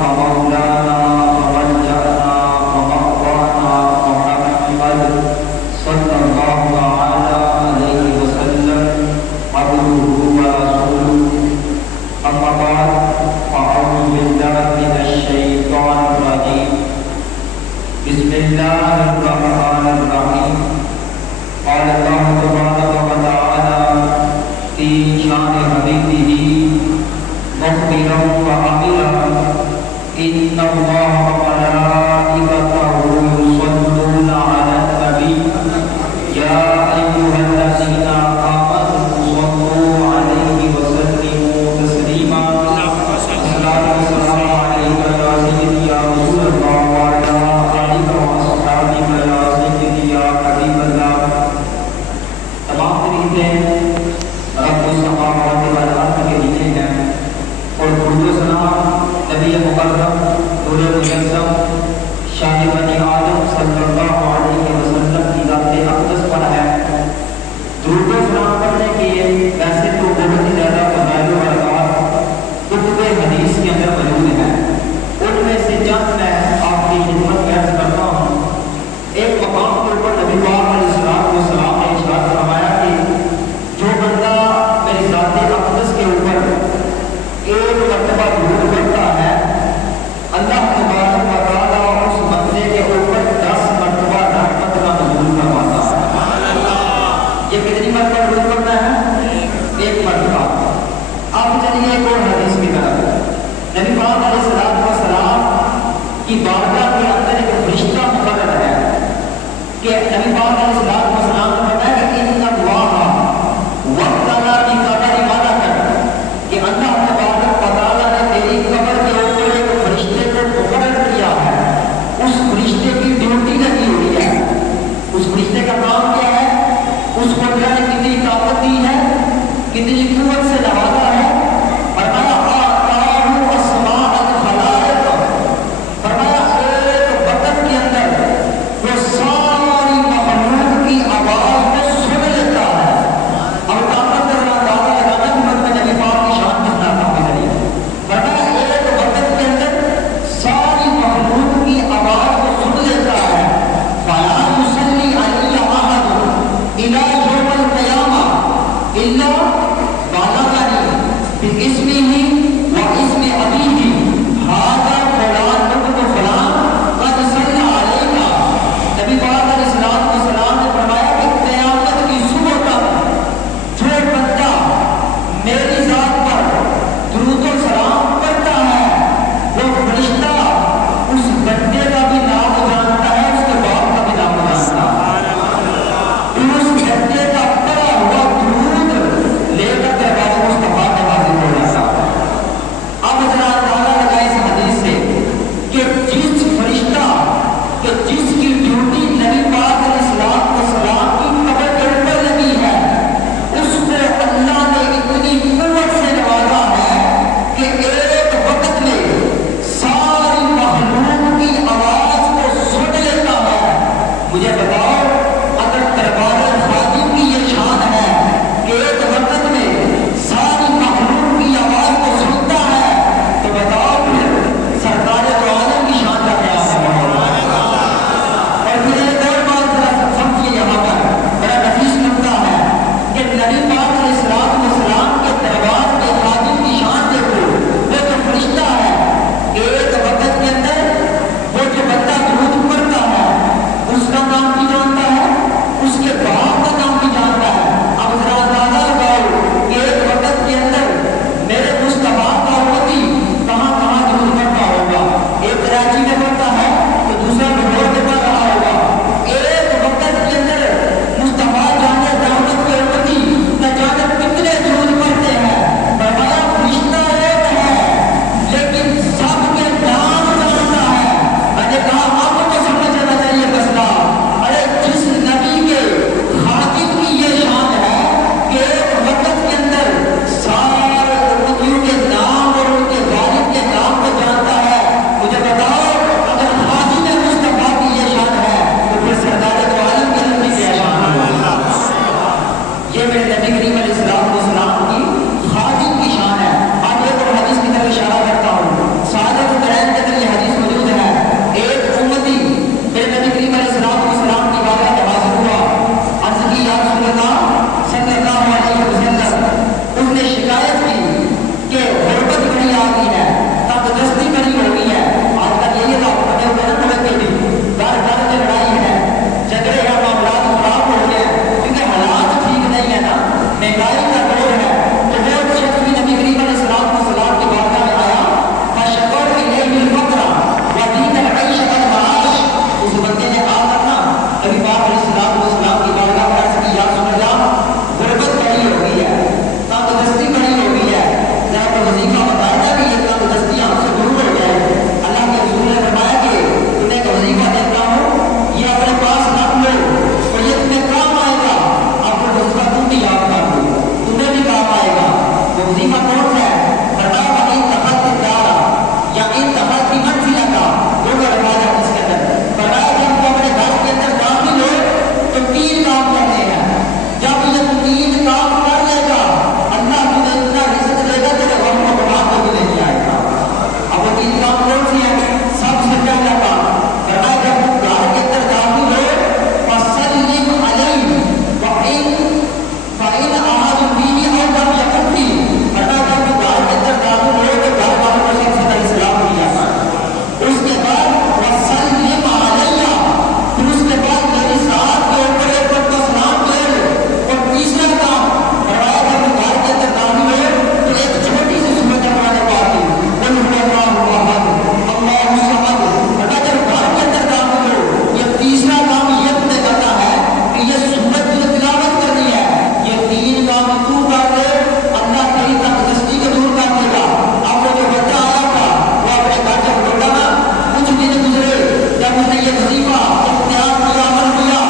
ومولانا وملجأنا ومأوانا محمد صلى الله تعالى عليه وسلم عبده ورسوله. أما بعد فأعوذ بالله من الشيطان الرجيم. بسم الله الرحمن الرحيم. قال الله تبارك وتعالى في شان حبيبه مخبرا وأميرا إن الله وملائكته يصلون على النبي يا أيها الذين آمنوا صلوا عليه وسلموا تسليما. الصلاة والسلام عليك يا سيدي يا رسول الله وعلى آلك وأصحابك يا سيدي يا حبيب الله. تمام ترین رب السماوات والارض کے لیے ہیں اور درود و سلام نبی مکرم نور مجسم شاہ بنی آدم صلی اللہ علیہ وسلم کی ذات اقدس پر ہے. درود و سلام پڑھنے کے ویسے تو بہت ہی زیادہ فضائل و برکات کتب حدیث کے اندر موجود ہیں. ان میں سے چند میں آپ کی خدمت پیش کرتا ہوں. ایک مقام کے اوپر نبی پاک علیہ السلام نے ارشاد فرمایا کہ جو بندہ میری ذات اقدس کے اوپر ایک مرتبہ درود پڑھتا ہے اللہ تبارک و تعالیٰ اس بندے کے اوپر 10 مرتبہ رحمت کا نزول فرماتا ہے. یہ کتنی مرتبہ درود پڑھتا ہے؟ ایک مرتبہ. اب چلیے ایک اور حدیث کی طرف. نبی پاک علیہ السلام کی بارگاہ کے اندر ایک فرشتہ مقرر ہے کہ نبی پاک علیہ السلام نے بتایا کہ ان اللہ وقتنا کی قبر عبادت کر کہ اللہ تبارک و تعالیٰ نے تیری قبر کے اوپر ایک فرشتے کو مقرر کیا ہے. اس فرشتے کی ڈیوٹی لگی ہوئی ہے. اس فرشتے کا کام کیا ہے؟ اس کو اللہ نے کتنی طاقت دی ہے, کتنی قوت سے نوازا ہے. فرمایا فرمایا تین کام کون سی ہیں؟ سب سے پہلا کام فرمایا جب تم گھر کے اندر داخل ہو فسلم علیہ فإن أحد فيه أو لم يكن فيه، فرمایا جب تم گھر کے اندر داخل ہو تو گھر والوں کو سب سے پہلے سلام کیا، اس کے بعد وسلم علیہ، پھر اس کے بعد میری ساتھ کے اوپر ایک وقت کا سلام پھیر، اور تیسرا کام فرمایا جب تم گھر کے اندر داخل ہو تو ایک چھوٹی سی سنت قرآن پاک کی قل هو الله احد اللہ الصمد، فرمایا جب گھر کے اندر داخل ہو یہ تیسرا کام یہ طے کرتا ہے کہ یہ سنت کی تلاوت کرنی ہے، یہ تین کام تو کر لے اللہ تیری تک دستی کو دور کر دے گا۔ اب وہ جو بچہ آیا تھا وہ اپنے گھر جب لوٹا نا کچھ دن گزرے جب اس نے یہ وظیفہ اختیار کیا عمل کیا،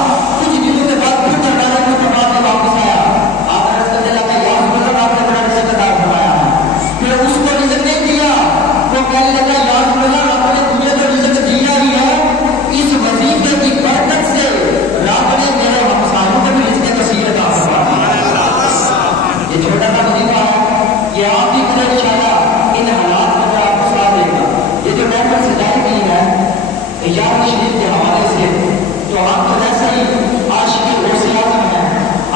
کچھ دنوں کے بعد پھر چٹانے کو پڑھا کے واپس آیا، آپ عرض کرنے لگا یا رسول اللہ آپ نے بڑا رزق عطا فرمایا ہے، پھر اس کو رزق نہیں دیا، وہ کہنے لگا یا رسول اللہ آپ نے مجھے تو رزق دیا ہی ہے، اس وظیفے کی برکت سے رب نے میرے ہمسایوں کو بھی رزق کثیر عطا فرمایا۔ یہ چھوٹا سا وظیفہ ہے، یہ آپ بھی کریں انشاءاللہ، ان حالات میں جو آپ کو ساتھ دے گا۔ یہ جو محفل سجائی گئی ہے یاد شریف کے حوالے سے، تو آپ تو ویسے ہی عاشق غوث اعظم ہیں،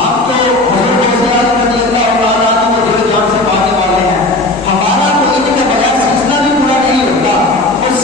آپ تو حضرت غوث اعظم رضی اللہ تعالیٰ عنہ کو دل و جان سے پانے والے ہیں، ہمارا تو ان کے بغیر سلسلہ بھی پورا نہیں ہوتا، اور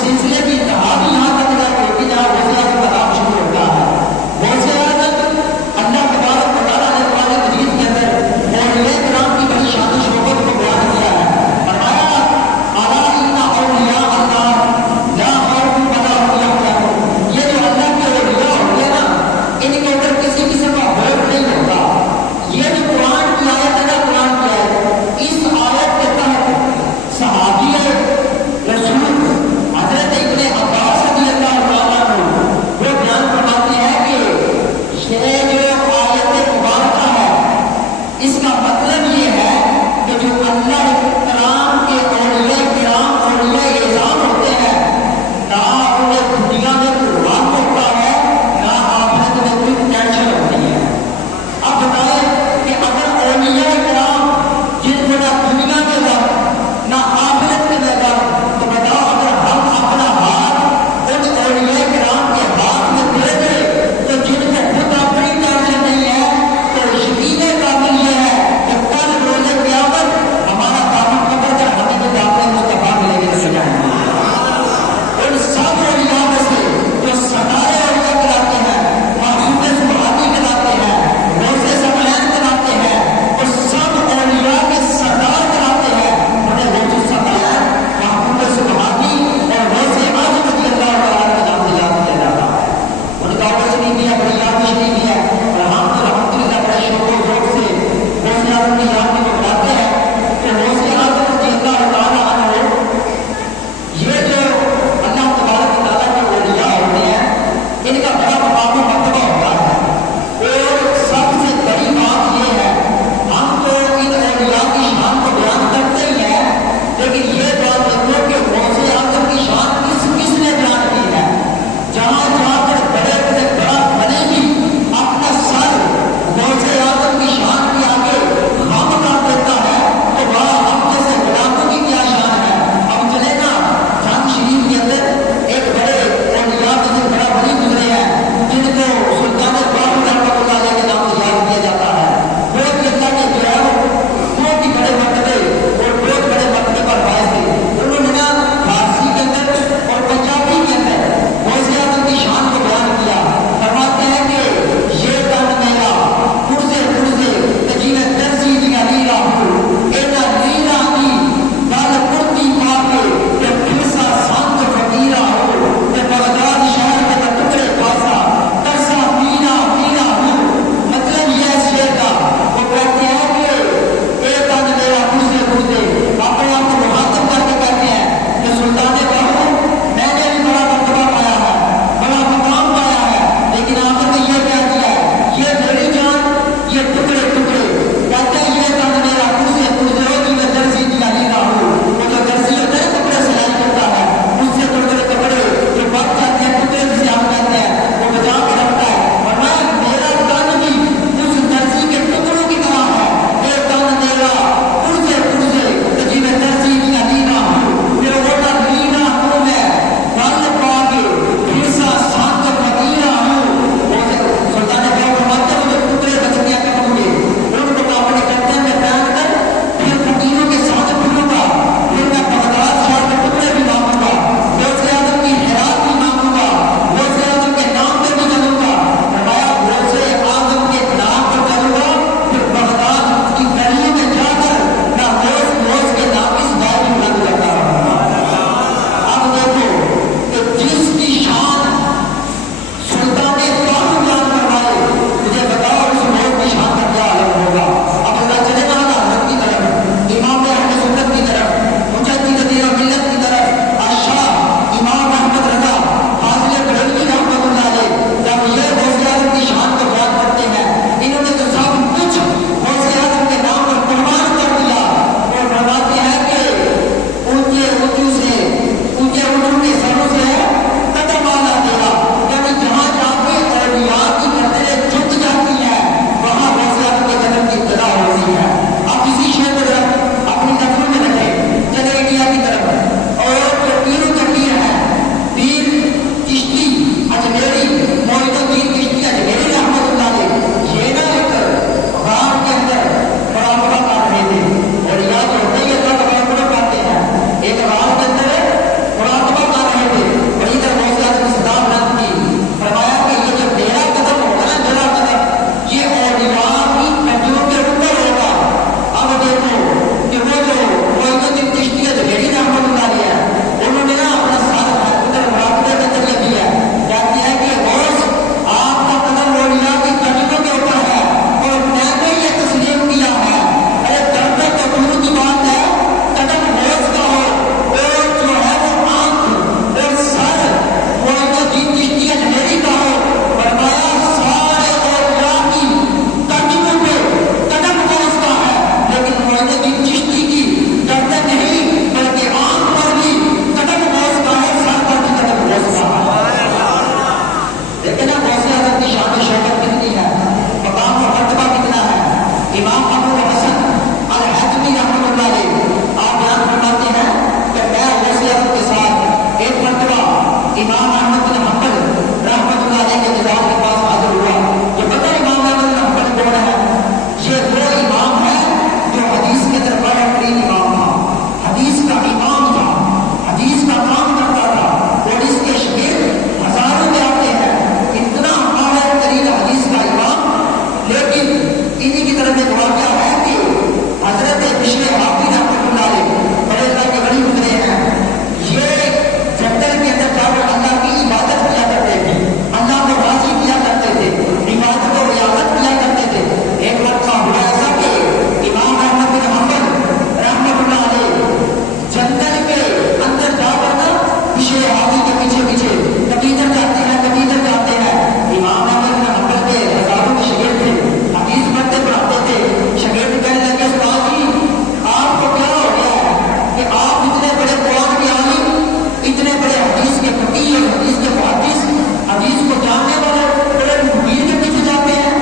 پیچھے آگے کے پیچھے پیچھے کبھی ادھر جاتے ہیں کبھی ادھر جاتے ہیں. امام احمد بن حنبل کے ہزاروں کے شاگرد تھے, حدیث پڑھتے پڑھاتے تھے. شاگرد کہنے لگے استاد جی آپ کو کیا ہو گیا ہے کہ آپ اتنے بڑے قرآن کے عالم, اتنے بڑے حدیث کے فقیہ اور حدیث کے محدث, حدیث کو جاننے والے بڑے فقیر کے پیچھے جاتے ہیں.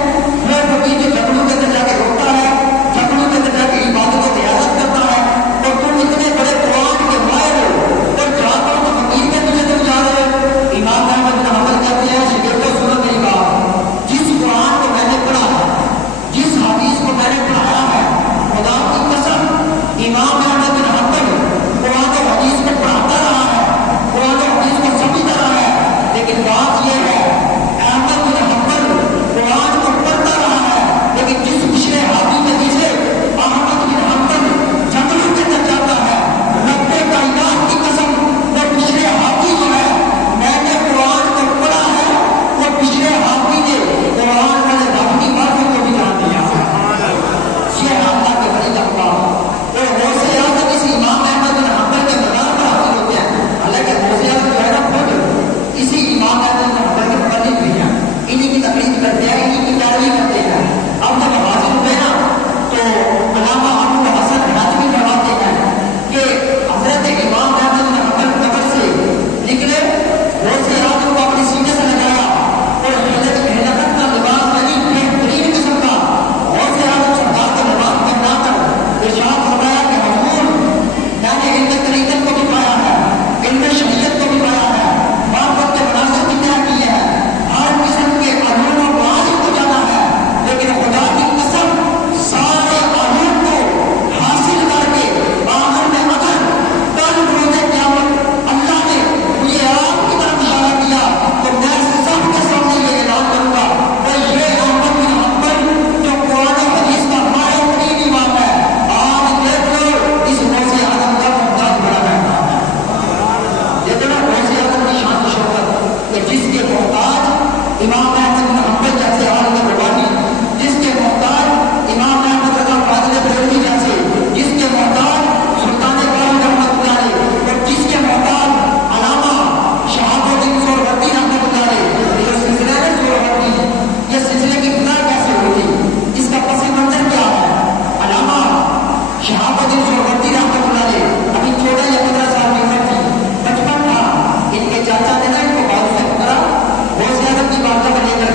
وہ فقیر جو جھگڑوں کے اندر جا کے روکتا ہے, جھگڑوں کے اندر جا کے عبادت و ریاضت کرتا ہے, اور تم اتنے بڑے قرآن کے ماہر ہو اور جا کر تو فقیر کے پیچھے تم جا رہے ہو. امام احمد بن حنبل کہتے ہیں شاگردوں سنو میری بات, جس قرآن کو میں نے پڑھا ہے, جس حدیث کو میں نے پڑھایا ہے, خدا کی قسم امام احمد بن حنبل قرآن و حدیث کو پڑھاتا رہا ہے, قرآن و حدیث کو سمجھتا رہا ہے. لیکن بات یہ ہے احمد بن حنبل قرآن کو پڑھتا رہا ہے, لیکن جس پچھلے ہاتھی کے پیچھے احمد بن حنبل جنگلوں کے اندر جاتا ہے, رب کائنات کی قسم وہ پچھلے ہاتھی جو ہے, میں نے قرآن کو پڑھا ہے, وہ پچھلے ہاتھی نے قرآن والے رب کی باتوں کو بھی جان دیا ہے. یہ اللہ کے بڑے تقویٰ اور غوث اعظم اس امام احمد بن حنبل کے مقام پر حاصل ہوتے ہیں. حالانکہ غوث اعظم جو ہے نا خود اسی امام احمد بن حنبل کے مقلد بھی ہیں, انہیں کی تقلید کرتے ہیں, انہیں کی پیروی کرتے ہیں. اب جب حاصل ہوئے نا تو علامہ ابو حسن حاتمی فرماتے ہیں کہ حضرت امام احمد بن حنبل قبر سے نکلے, غوث اعظم کو اپنے سینے سے لگایا اور حلت کا لباس نہیں بہترین قسم کا غوث اعظم سرکار کا لباس پہنا کر ارشاد فرمایا کہ حضور میں نے ان کے طریقت کو بھی پایا ہے, ان کے شریعت کو بھی پایا ہے, محبت کے مناظر بھی طے کیے ہیں, ہر قسم کے علوم و معارف کو جانا ہے, لیکن خدا کی قسم سارے علوم کو حاصل کر کے آخر میں اگر کل روز قیامت اللہ نے مجھے آپ کی طرف اشارہ کیا تو میں سب کے سامنے یہ اعلان کروں گا کہ یہ احمد بن حنبل جو قرآن و حدیث کا ماہر ترین امام ہے, آج دیکھ لو اس غوث اعظم کا محتاج بڑا بیٹھا ہے. دیکھو نا غوث اعظم کی شان و شوکت کہ جس کے محتاج امام احمد بن حنبل جیسے عالم ربانی, جس کے محتاج امام احمد رضا فاضل بریلوی جیسے, جس کے محتاج سلطان کاری رحمۃ اللہ علیہ, اور جس کے محتاج علامہ شہاب الدین سہروردی رحمۃ اللہ علیہ. یہ سلسلہ ہے سہروردی, یہ سلسلے کی ابتدا کیسے ہوئی, اس کا پس منظر کیا ہے؟ علامہ شہاب الدین سہروردی رحمۃ اللہ علیہ ابھی 14 یا 15 سال کی عمر تھی, بچپن تھا. ان کے چاچا نے نا ان کو بازو سے پکڑا, غوث اعظم کی بارگاہ میں لے کر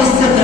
اس سے